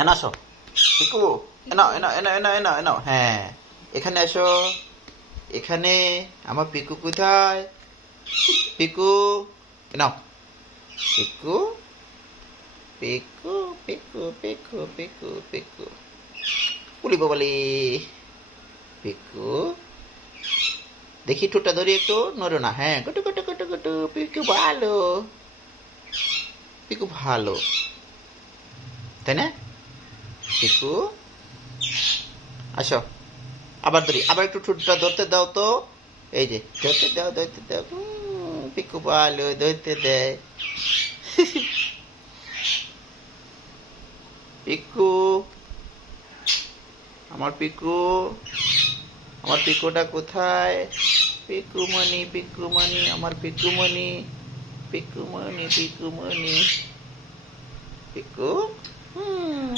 এনা আসো পিকু, এনাও এনাও এনাও এনাও এনাও এনাও, হ্যাঁ এখানে এসো। এখানে আমার পিকু কোথায়? পিকু, এনাও পিকু, পিকু পিকু পিকু পিকু পিকু, উলি বাবালি, পিকু দেখি ঠোঁটটা ধরি একটু, নড়ো না, হ্যাঁ গুটু গুটু গুটু গুটু, পিকু ভালো, পিকু ভালো, তাই না? পিকু আসো, আবার ধরি, আবার একটু ঠোঁটটা ধরতে দাও তো, এই যে ধরতে দাও ধরতে দাও, পিকু ভালো ধরতে দেয়। পিকু, আমার পিকু, আমার পিকুটা কোথায়? পিকুমণি পিকুমণি, আমার পিকুমণি, পিকুমণি পিকুমণি, পিকু, হুম